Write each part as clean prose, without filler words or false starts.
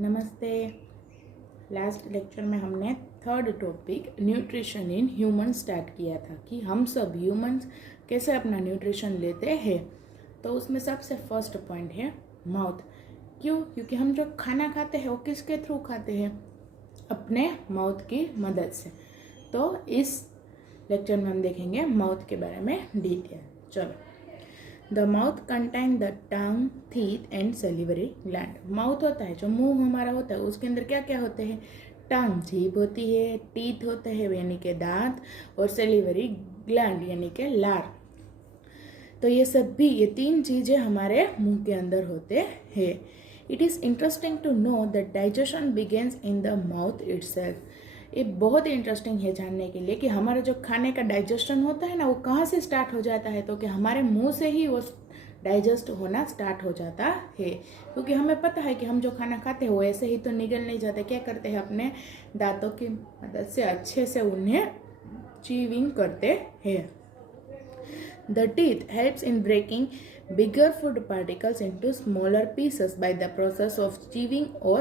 नमस्ते। Last lecture में हमने third topic nutrition in human start किया था कि हम सब ह्यूमंस कैसे अपना न्यूट्रिशन लेते हैं। तो उसमें सबसे फर्स्ट पॉइंट है माउथ। क्यों? क्योंकि हम जो खाना खाते हैं वो किसके थ्रू खाते हैं? अपने माउथ की मदद से। तो इस लेक्चर में हम देखेंगे माउथ के बारे में डिटेल। चलो, the mouth contain the tongue, teeth and salivary gland. Mouth होता है जो मुंह हमारा होता है, उसके अंदर क्या क्या होते हैं? टंग जीभ होती है, टीथ होते हैं यानी के दांत, और सेलिवरी ग्लैंड यानी के लार। तो ये तीन चीजें हमारे मुंह के अंदर होते हैं। It is interesting to know that digestion begins in the mouth itself. ये बहुत इंटरेस्टिंग है जानने के लिए कि हमारा जो खाने का डाइजेशन होता है ना, वो कहाँ से स्टार्ट हो जाता है। तो कि हमारे मुंह से ही वो डाइजेस्ट होना स्टार्ट हो जाता है, क्योंकि हमें पता है कि हम जो खाना खाते हैं वो ऐसे ही तो निगल नहीं जाते। क्या करते हैं? अपने दांतों की मदद से अच्छे से उन्हें चीविंग करते हैं। The teeth helps in breaking bigger food particles into smaller pieces by the process of chewing or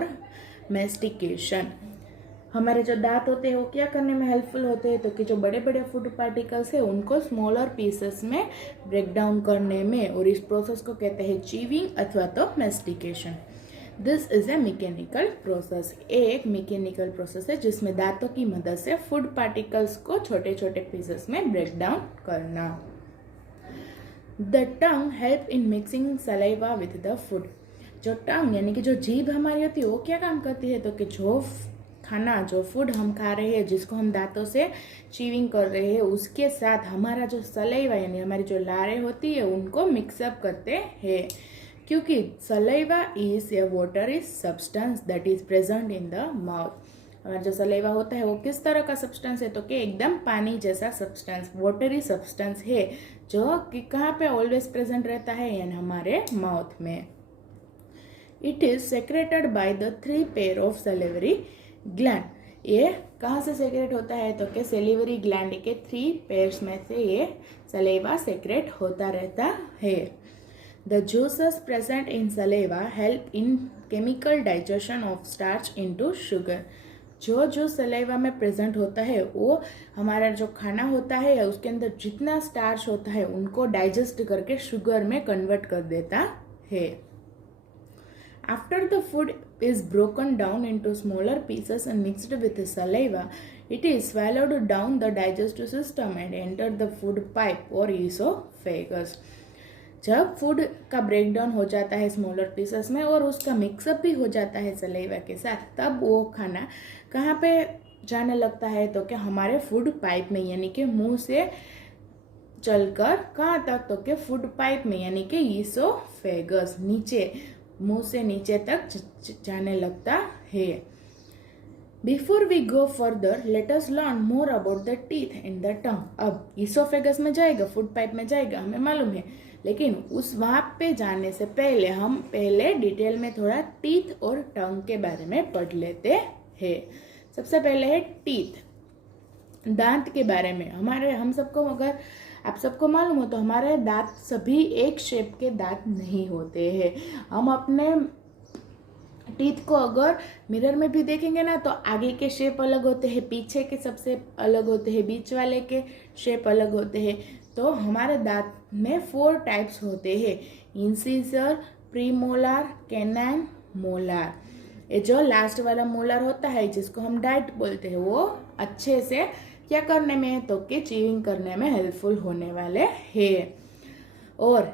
mastication. हमारे जो दांत होते हैं वो क्या करने में हेल्पफुल होते हैं? तो कि जो बड़े बड़े फूड पार्टिकल्स है उनको स्मॉलर पीसेस में ब्रेक डाउन करने में, और इस प्रोसेस को कहते हैं चीविंग अथवा तो mastication. This is a mechanical process. एक मैकेनिकल प्रोसेस है जिसमें दांतों की मदद से फूड पार्टिकल्स को छोटे छोटे पीसेस में ब्रेक डाउन करना। The tongue help in mixing saliva with the food. जो टंग यानी कि जो जीभ हमारी होती है वो क्या काम करती है? तो कि जो फूड हम खा रहे हैं, जिसको हम दांतों से चीविंग कर रहे हैं, उसके साथ हमारा जो सलाइवा यानी हमारी जो लारें होती है उनको मिक्सअप करते हैं। क्योंकि saliva is a watery substance that is present in the mouth. हमारा जो सलाइवा होता है वो किस तरह का सब्सटेंस है? तो कि एकदम पानी जैसा सब्सटेंस, वाटरी सब्सटेंस है, जो कि कहाँ पे ऑलवेज प्रेजेंट रहता है? यानी हमारे माउथ में। It is secreted by the 3 pair of salivary gland. ये कहाँ से सेक्रेट होता है? तो कि सेलिवरी ग्लैंड के 3 पेयर्स में से ये सलेवा सेक्रेट होता रहता है। The juices present in saliva help in chemical digestion of starch into sugar. जो सलेवा में प्रेजेंट होता है वो हमारा जो खाना होता है उसके अंदर जितना स्टार्च होता है उनको डाइजेस्ट करके शुगर में कन्वर्ट कर देता है। After the food is broken down into smaller pieces and mixed with the saliva, it is swallowed down the digestive system and enter the food pipe or esophagus. जब food का break down हो जाता है smaller pieces में और उसका mix up भी हो जाता है सलाइवा के साथ, तब वो खाना कहाँ पे जाने लगता है? तो क्या हमारे फूड पाइप में, यानी कि मुंह से चलकर कहाँ तक? तो क्या फूड पाइप में यानी कि ईसोफेगस, नीचे मुंह से नीचे तक जाने लगता है। Before we go further let us learn more about the teeth and the tongue. अब ईसोफेगस में जाएगा, फूड पाइप में जाएगा, हमें मालूम है, लेकिन उस वहां पे जाने से पहले हम डिटेल में थोड़ा टीथ और टंग के बारे में पढ़ लेते हैं। सबसे पहले है टीथ, दांत के बारे में। हम सबको, अगर आप सबको मालूम हो तो हमारे दांत सभी एक शेप के दांत नहीं होते हैं। हम अपने टीथ को अगर मिरर में भी देखेंगे ना तो आगे के शेप अलग होते हैं, पीछे के सबसे अलग होते हैं, बीच वाले के शेप अलग होते हैं। तो हमारे दांत में 4 टाइप्स होते हैं: इंसिजर, प्रीमोलार, कैनाइन, मोलार। ये जो लास्ट वाला मोलार होता है जिसको हम डाइट बोलते हैं, वो अच्छे से क्या करने में? तो कि चीविंग करने में हेल्पफुल होने वाले हैं। और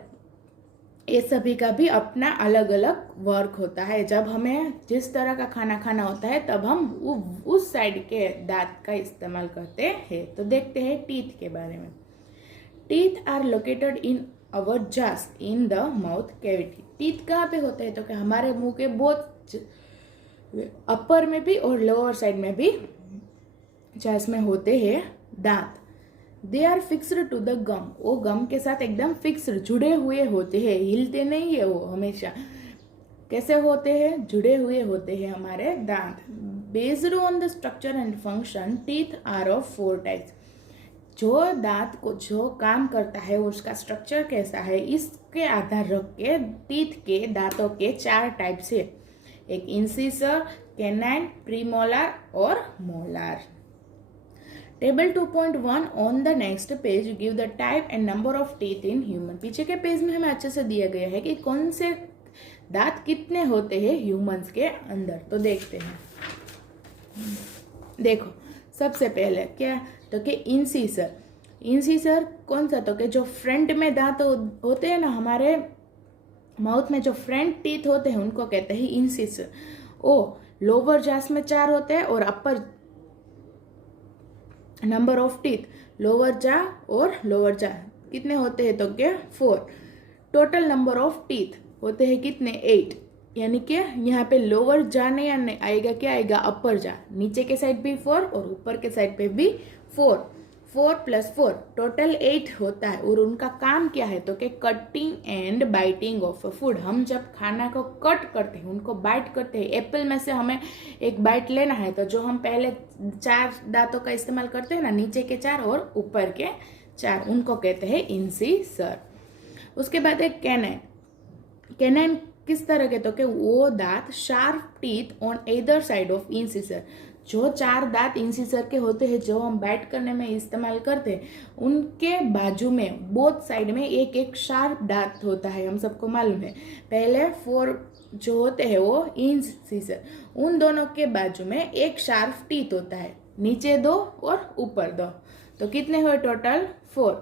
ये सभी का भी अपना अलग अलग वर्क होता है। जब हमें जिस तरह का खाना खाना होता है तब हम उस साइड के दांत का इस्तेमाल करते हैं। तो देखते हैं टीथ के बारे में। Teeth are located in our jaws in the mouth cavity. Teeth कहाँ पे होते हैं? तो कि हमारे मुंह के बहुत अपर में भी और लोअर साइड में भी जॉस में होते हैं दांत। They are fixed to the gum. वो गम के साथ एकदम फिक्स्ड, जुड़े हुए होते हैं, हिलते नहीं है वो हमेशा। कैसे होते हैं? जुड़े हुए होते हैं हमारे दांत। Based on the structure and function teeth are of 4 types. जो दांत को जो काम करता है उसका स्ट्रक्चर कैसा है, इसके आधार रख के टीथ के दांतों के 4 टाइप्स है। एक इंसिसर, कैनाइन, प्रीमोलर और molar. Table 2.1 on the next page give the type and number of teeth in human. पीछे के पेज में हमें अच्छे से दिया गया है कि कौन से दांत कितने होते हैं ह्यूमंस के अंदर। तो देखते हैं। देखो सबसे पहले क्या, तो कि इंसिसर। इंसिसर कौन सा, तो कि जो फ्रंट में दांत होते हैं ना, हमारे माउथ में जो फ्रंट टीथ होते हैं उनको कहते हैं इंसिसर। ओ लोअर जास में 4 होते हैं और अपर नंबर ऑफ टीथ लोअर जा और लोअर जा कितने होते हैं, तो क्या 4। टोटल नंबर ऑफ टीथ होते हैं कितने, 8। यानी कि यहाँ पे लोअर जा नहीं आएगा, क्या आएगा, अपर जा। नीचे के साइड भी 4 और ऊपर के साइड पे भी 4। 4 + 4 टोटल 8 होता है। और उनका काम क्या है, तो कि cutting and biting of food. हम जब खाना को कट करते हैं, उनको बाइट करते हैं। एप्पल में से हमें एक बाइट लेना है, तो जो हम पहले 4 दांतों का इस्तेमाल करते हैं ना, नीचे के 4 और ऊपर के 4, उनको कहते हैं इंसिसर। उसके बाद एक कैनाइन। कैनाइन किस तरह के, तो कि वो दांत sharp teeth on either side of incisor. जो 4 दांत इंसिसर के होते हैं जो हम बाइट करने में इस्तेमाल करते हैं, उनके बाजू में बोथ साइड में एक एक शार्प दांत होता है। हम सबको मालूम है। पहले 4 जो होते हैं वो इंसिसर, उन दोनों के बाजू में एक शार्प टीथ होता है, नीचे 2 और ऊपर 2। तो कितने हुए टोटल, 4।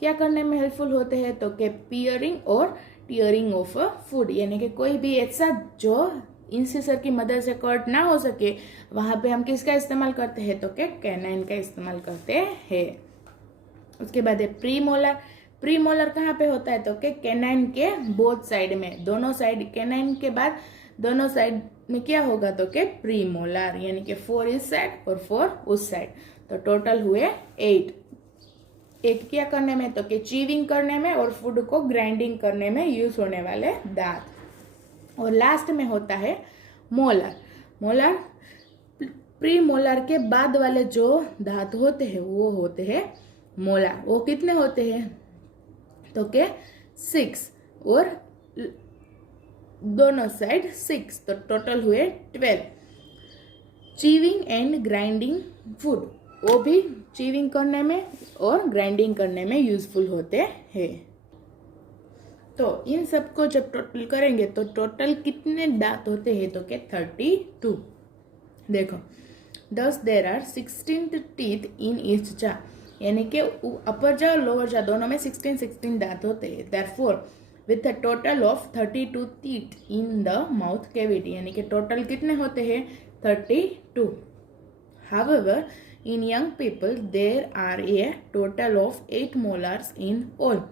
क्या करने में हेल्पफुल होते हैं, तो कि पियरिंग और टीयरिंग ऑफ फूड। यानी कि कोई भी ऐसा जो इंसिसर की मदद से कट ना हो सके, वहां पे हम किसका इस्तेमाल करते हैं, तो कि कैनाइन का इस्तेमाल करते हैं। उसके बाद है प्रीमोलर। प्रीमोलर कहाँ पे होता है, तो कि कैनाइन के बोथ साइड में, दोनों साइड। कैनाइन के बाद दोनों साइड में क्या होगा, तो कि प्रीमोलर। यानी कि 4 इस साइड और 4 उस साइड। तो टोटल हुए 8। एक क्या करने में, तो कि चीविंग करने में और फूड को ग्राइंडिंग करने में यूज होने वाले दांत। और लास्ट में होता है मोलर। मोलर प्री मोलर के बाद वाले जो दांत होते हैं वो होते हैं मोलर। वो कितने होते हैं, तो के 6 और दोनों साइड 6। तो टोटल हुए 12। चीविंग एंड ग्राइंडिंग फूड, वो भी चीविंग करने में और ग्राइंडिंग करने में यूजफुल होते हैं। तो इन सबको जब टोटल करेंगे तो टोटल कितने दांत होते हैं, तो के 32। देखो 10 there are 16 teeth in each jaw. यानी कि अपर जा और लोअर जा दोनों में 16 दांत होते हैं। Therefore with a total of 32 teeth in the mouth cavity. यानी कि टोटल कितने होते हैं, 32। However, in young people, there are a total of 8 molars in all.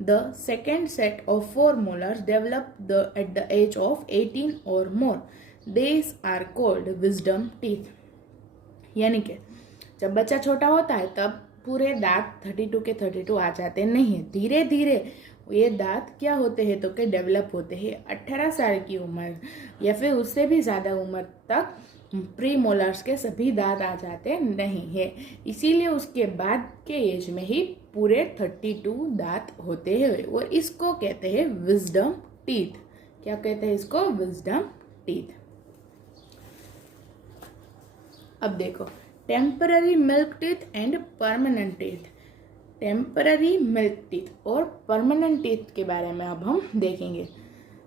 The second set of 4 molars develop at the age of 18 or more. These are called wisdom teeth. यानी कि जब बच्चा छोटा होता है तब पूरे दांत 32 के 32 आ जाते नहीं। धीरे धीरे ये दांत क्या होते हैं, तो के डेवलप होते हैं। 18 साल की उम्र या फिर उससे भी ज़्यादा उम्र तक प्री मोलर्स के सभी दांत आ जाते नहीं है। इसीलिए उसके बाद के एज में ही पूरे 32 दांत होते हैं और इसको कहते हैं विजडम टीथ। क्या कहते हैं इसको, विजडम टीथ। अब देखो temporary milk teeth and permanent teeth. Temporary milk teeth और परमानेंट टीथ के बारे में अब हम देखेंगे।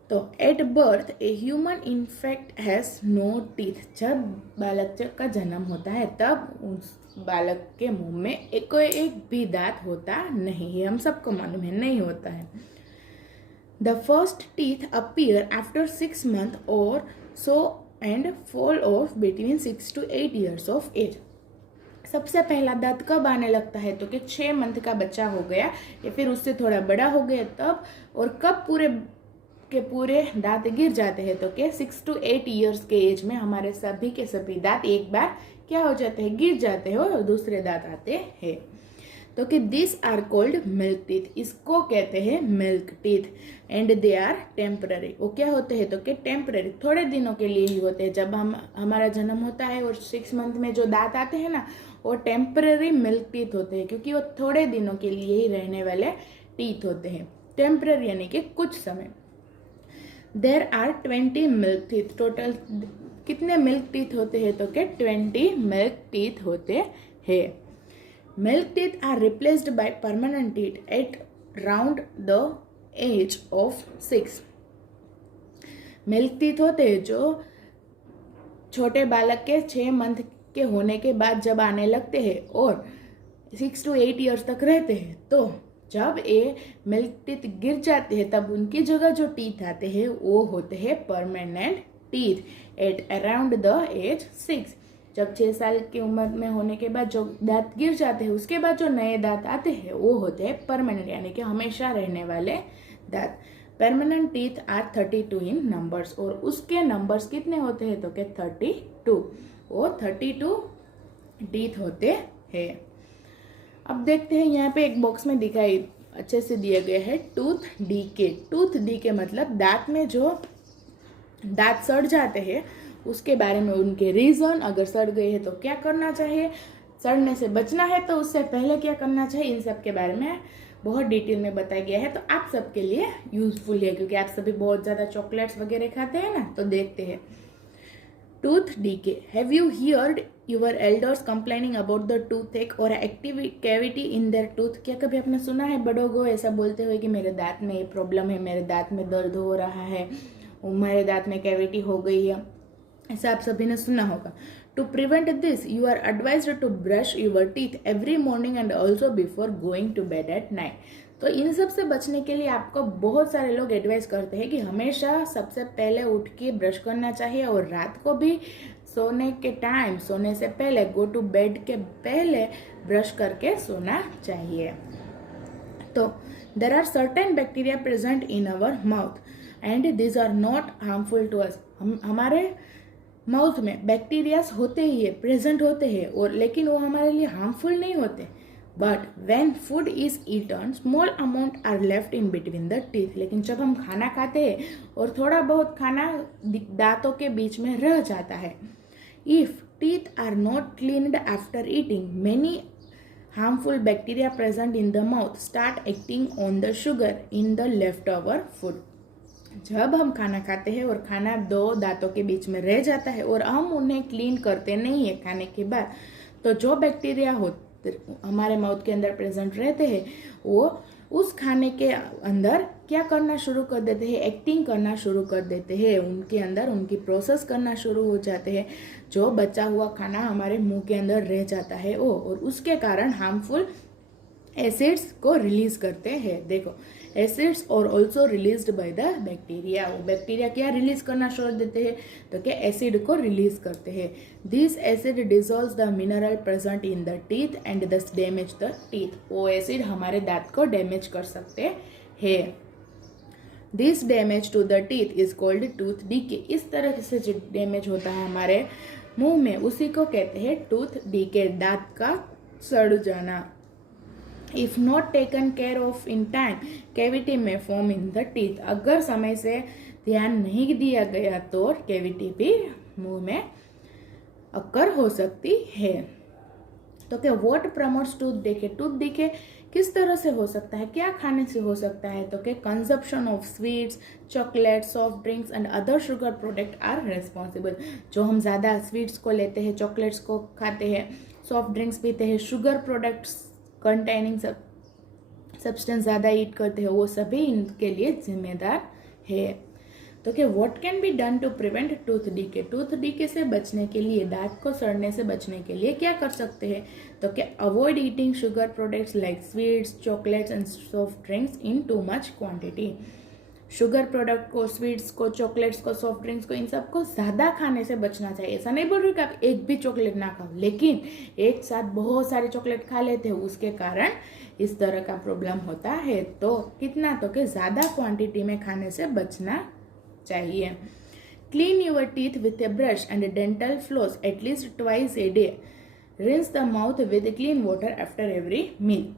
तो at birth a human infant has no teeth. जब बालक का जन्म होता है तब उस बालक के मुंह में एक भी दांत होता नहीं है। हम सबको मालूम है नहीं होता है। The first teeth appear after 6 months or so and fall off between 6 to 8 years of age. सबसे पहला दांत कब आने लगता है, तो कि 6 मंथ का बच्चा हो गया या फिर उससे थोड़ा बड़ा हो गया तब। और कब पूरे दांत गिर जाते हैं, तो कि 6 to 8 years के एज में हमारे सभी के सभी दांत एक बार क्या हो जाते हैं, गिर जाते हैं और दूसरे दांत आते हैं। तो कि this are called milk teeth. इसको कहते हैं milk teeth and they are temporary. वो क्या होते हैं, तो कि टेम्पररी, थोड़े दिनों के लिए ही होते हैं। जब हमारा जन्म होता है और 6 मंथ में जो दांत आते हैं ना, वो टेम्पररी मिल्क टीथ होते हैं क्योंकि वो थोड़े दिनों के लिए ही रहने वाले टीथ होते हैं। टेम्पररी यानी कि कुछ समय। There are 20 milk teeth. Total कितने मिल्क टीथ होते हैं? तो क्या 20 मिल्क टीथ होते हैं। Milk teeth are replaced by permanent teeth at round the age of 6। Milk teeth होते हैं जो छोटे बालक के 6 मंथ के होने के बाद जब आने लगते हैं और 6 to 8 ईयर्स तक रहते हैं, तो जब ये मिल्क टीथ गिर जाते हैं तब उनकी जगह जो टीथ आते हैं वो होते हैं permanent teeth at around the age 6। जब 6 साल की उम्र में होने के बाद जो दांत गिर जाते हैं उसके बाद जो नए दांत आते हैं वो होते हैं परमानेंट, यानी कि हमेशा रहने वाले दांत। Permanent teeth are 32 in numbers, और उसके नंबर्स कितने होते हैं? तो क्या 32। वो 32 टीथ होते हैं। अब देखते हैं यहाँ पे एक बॉक्स में दिखाई अच्छे से दिया गया है टूथ डीके। टूथ डीके मतलब दांत में जो दांत सड़ जाते हैं उसके बारे में, उनके रीजन, अगर सड़ गए हैं तो क्या करना चाहिए, सड़ने से बचना है तो उससे पहले क्या करना चाहिए, इन सब के बारे में बहुत डिटेल में बताया गया है। तो आप सबके लिए यूजफुल है क्योंकि आप सभी बहुत ज़्यादा चॉकलेट्स वगैरह खाते हैं ना। तो देखते हैं tooth decay. Have you heard your elders complaining about the tooth और active cavity in their tooth? क्या कभी आपने सुना है बड़ों को ऐसा बोलते हुए कि मेरे दांत में ये प्रॉब्लम है, मेरे दांत में दर्द हो रहा है, मेरे दांत में कैविटी हो गई है? ऐसा आप सभी ने सुना होगा। To prevent this you are advised to brush your teeth every morning and also before going to bed at night. तो इन सब से बचने के लिए आपको बहुत सारे लोग एडवाइस करते हैं कि हमेशा सबसे पहले उठ के ब्रश करना चाहिए और रात को भी सोने के टाइम, सोने से पहले, गो टू बेड के पहले ब्रश करके सोना चाहिए। तो there are certain bacteria present in our mouth and this are not harmful to us. हमारे माउथ में बैक्टीरियाज होते ही है, प्रेजेंट होते हैं, और लेकिन वो हमारे लिए हार्मफुल नहीं होते। But when food is eaten small amount are left in between the teeth. लेकिन जब हम खाना खाते हैं और थोड़ा बहुत खाना दांतों के बीच में रह जाता है, if teeth are not cleaned after eating many harmful bacteria present in the mouth start acting on the sugar in the leftover food. जब हम खाना खाते हैं और खाना दो दांतों के बीच में रह जाता है और हम उन्हें क्लीन करते नहीं है खाने के बाद, तो जो बैक्टीरिया हमारे माउथ के अंदर प्रेजेंट रहते हैं वो उस खाने के अंदर क्या करना शुरू कर देते हैं, एक्टिंग करना शुरू कर देते हैं, उनके अंदर उनकी प्रोसेस करना शुरू हो जाते हैं। जो बचा हुआ खाना हमारे मुंह के अंदर रह जाता है वो, और उसके कारण हार्मफुल एसिड्स को रिलीज करते हैं। देखो, एसिड्स और also released by the bacteria. वो बैक्टीरिया क्या रिलीज करना छोड़ देते हैं? तो क्या एसिड को रिलीज करते हैं। This acid dissolves the mineral present in the teeth and thus damage the teeth. वो एसिड हमारे दांत को डैमेज कर सकते हैं। This damage to the teeth is called tooth decay. इस तरह से जो डैमेज होता है हमारे मुंह में उसी को कहते हैं टूथ डीके, दांत का सड़ जाना। If not taken care of in time cavity में फॉर्म इन द टीथ। अगर समय से ध्यान नहीं दिया गया तो कैविटी भी मुंह में अक्कर हो सकती है। तो क्या what promotes tooth decay? Tooth DK किस तरह से हो सकता है, क्या खाने से हो सकता है? तो क्या consumption of sweets, chocolate, soft drinks and other sugar product are responsible. जो हम ज़्यादा स्वीट्स को लेते हैं, चॉकलेट्स को खाते हैं, सॉफ्ट ड्रिंक्स पीते हैं, शुगर प्रोडक्ट्स कंटेनिंग सब्सटेंस ज़्यादा ईट करते हैं, वो सभी इनके लिए जिम्मेदार है। तो क्या what can be done to prevent tooth decay? Tooth decay से बचने के लिए, दांत को सड़ने से बचने के लिए क्या कर सकते हैं? तो क्या avoid eating sugar products like sweets, chocolates and soft drinks in too much quantity. Sugar product को, स्वीट्स को, चॉकलेट्स को, सॉफ्ट ड्रिंक्स को, इन सबको ज़्यादा खाने से बचना चाहिए। ऐसा नहीं बोल रही कि आप एक भी चॉकलेट ना खाओ, लेकिन एक साथ बहुत सारे चॉकलेट खा लेते हो, उसके कारण इस तरह का प्रॉब्लम होता है। तो कितना, तो कि ज़्यादा क्वांटिटी में खाने से बचना चाहिए। Clean your teeth with a brush and dental floss at least twice a day. Rinse the mouth with clean water after every meal.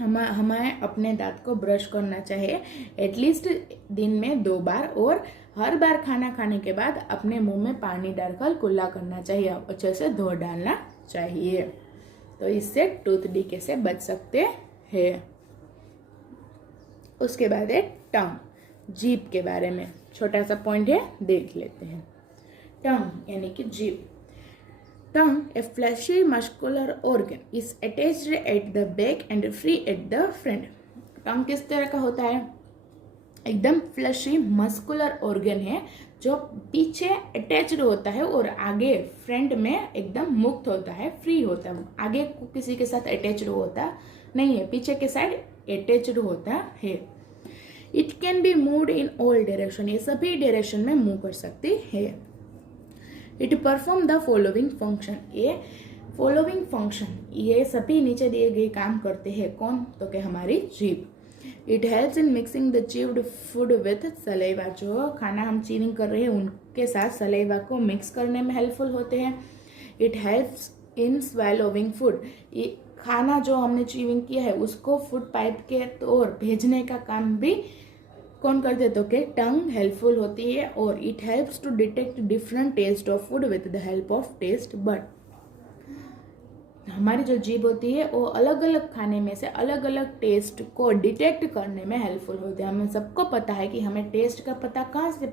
हमें अपने दांत को ब्रश करना चाहिए एटलीस्ट दिन में 2 बार, और हर बार खाना खाने के बाद अपने मुंह में पानी डालकर कुल्ला करना चाहिए, अच्छे से धो डालना चाहिए। तो इससे टूथ डीके से बच सकते हैं। उसके बाद है टंग, जीभ के बारे में। छोटा सा पॉइंट है, देख लेते हैं। टंग यानी कि जीभ। Tongue a fleshy muscular organ is attached at the back and free at the front. Tongue किस तरह का होता है? एकदम फ्लशी मस्कुलर ऑर्गन है जो पीछे अटैच्ड होता है और आगे फ्रंट में एकदम मुक्त होता है, फ्री होता है। आगे किसी के साथ अटैच्ड होता नहीं है, पीछे के साइड अटैच्ड होता है। It can be moved in all direction, ये सभी डायरेक्शन में मूव कर सकती है। It perform the following function, ये फॉलोइंग फंक्शन, ये सभी नीचे दिए गए काम करते हैं। कौन? तो कि हमारी जीभ। It helps in mixing the chewed food with saliva, जो खाना हम च्यूइंग कर रहे हैं उनके साथ सलाइवा को मिक्स करने में हेल्पफुल होते हैं। It helps in swallowing food, ये खाना जो हमने च्यूइंग किया है उसको फूड पाइप के ओर भेजने का काम भी कौन करते? तो कि टंग हेल्पफुल होती है। और it helps to detect different taste of food with the help of taste bud, हमारी जो जीभ होती है वो अलग अलग खाने में से अलग अलग टेस्ट को डिटेक्ट करने में हेल्पफुल होती है। हमें सबको पता है कि हमें टेस्ट का पता कहाँ से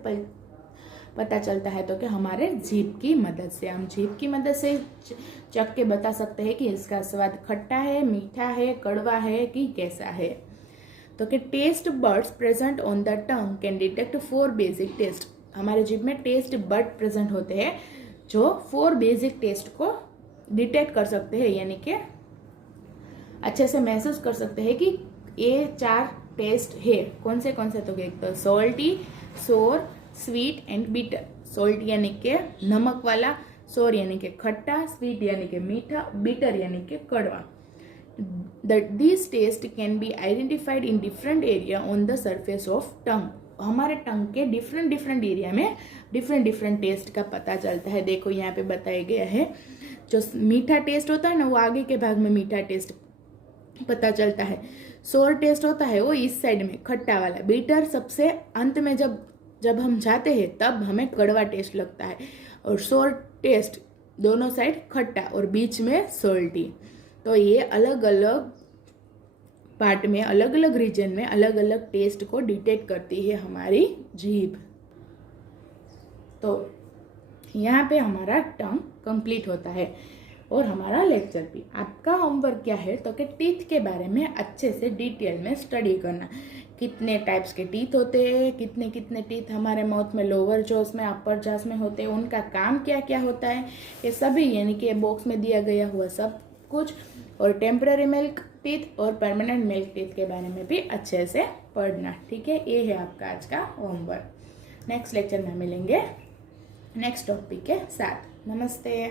पता चलता है? तो कि हमारे जीभ की मदद से। हम जीभ की मदद से चख के बता सकते हैं कि इसका स्वाद खट्टा है, मीठा है, कड़वा है कि कैसा है। तो कि taste buds present on the tongue can detect 4 basic taste, हमारे जीभ में टेस्ट बर्ड प्रेजेंट होते हैं जो 4 बेसिक टेस्ट को डिटेक्ट कर सकते हैं, यानी कि अच्छे से महसूस कर सकते हैं कि ये 4 टेस्ट है। कौन से? तो एक तो सॉल्टी, सोर, स्वीट एंड बीटर। सॉल्ट यानी कि नमक वाला, सोर यानी कि खट्टा, स्वीट यानी कि मीठा, बीटर यानी कि कड़वा। These taste can be identified in different area on the surface of tongue, हमारे टंग के डिफरेंट एरिया में डिफरेंट टेस्ट का पता चलता है। देखो यहाँ पे बताया गया है, जो मीठा टेस्ट होता है ना वो आगे के भाग में मीठा टेस्ट पता चलता है। सोर टेस्ट होता है वो इस साइड में खट्टा वाला। बीटर सबसे अंत में जब हम जाते हैं तब हमें कड़वा टेस्ट लगता है। और सोर टेस्ट दोनों साइड खट्टा और बीच में सॉल्टी। तो ये अलग अलग पार्ट में, अलग अलग रीजन में अलग अलग टेस्ट को डिटेक्ट करती है हमारी जीभ। तो यहाँ पे हमारा टंग कंप्लीट होता है और हमारा लेक्चर भी। आपका होमवर्क क्या है? तो कि टीथ के बारे में अच्छे से डिटेल में स्टडी करना। कितने टाइप्स के टीथ होते हैं, कितने टीथ हमारे माउथ में लोअर जॉस में, अपर जॉस में होते हैं, उनका काम क्या क्या होता है, ये सभी यानी कि बॉक्स में दिया गया हुआ सब कुछ। और टेम्पररी मिल्क टीथ और परमानेंट मिल्क टीथ के बारे में भी अच्छे से पढ़ना। ठीक है, ये है आपका आज का होमवर्क। नेक्स्ट लेक्चर में मिलेंगे नेक्स्ट टॉपिक के साथ। नमस्ते।